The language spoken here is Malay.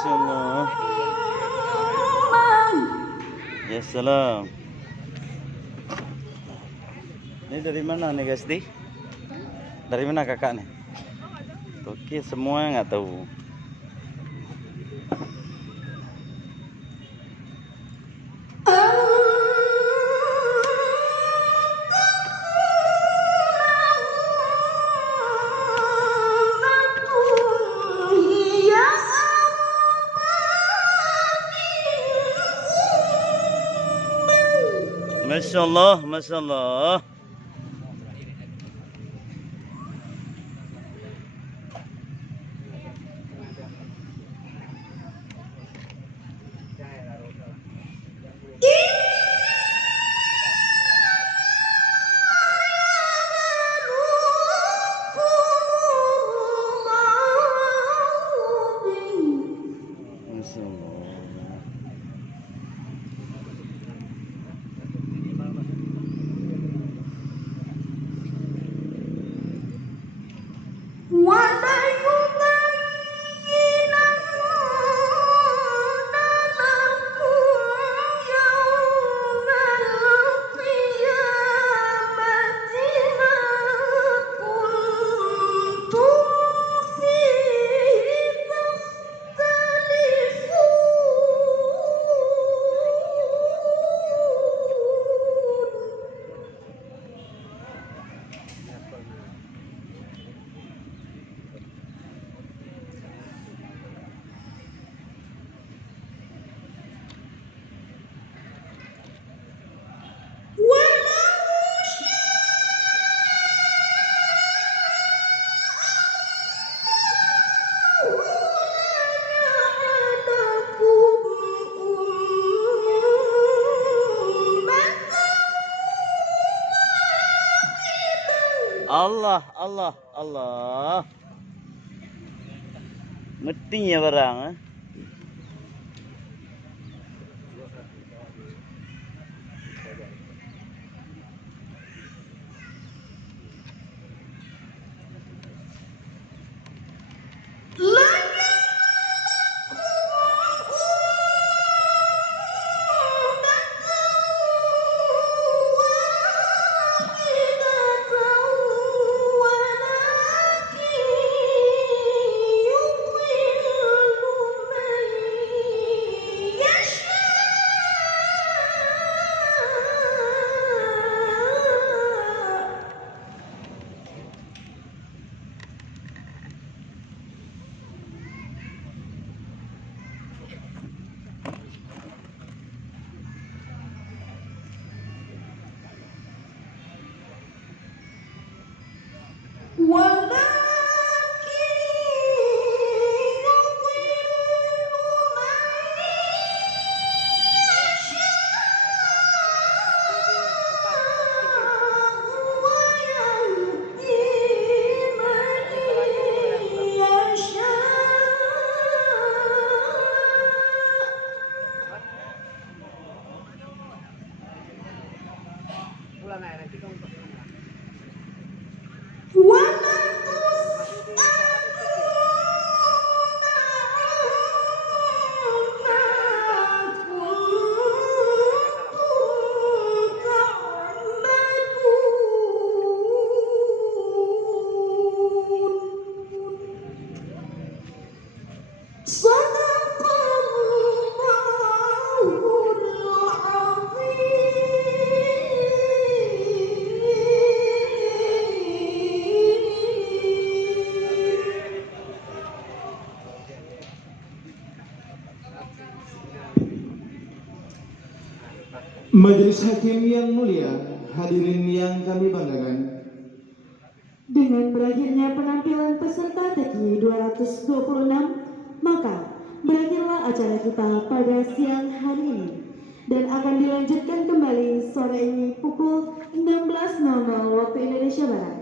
Masya Allah. Ya salam. Ini dari mana nih guys? Dari mana kakak nih? Oke, semua nggak tahu. Masya Allah, Masya Allah. Masya Allah. Allah, Allah, Allah. Mestinya barang. Majelis Hakim yang mulia, hadirin yang kami banggakan. Dengan berakhirnya penampilan peserta TKI 226, maka berakhirlah acara kita pada siang hari ini dan akan dilanjutkan kembali sore ini pukul 16.00 waktu Indonesia Barat.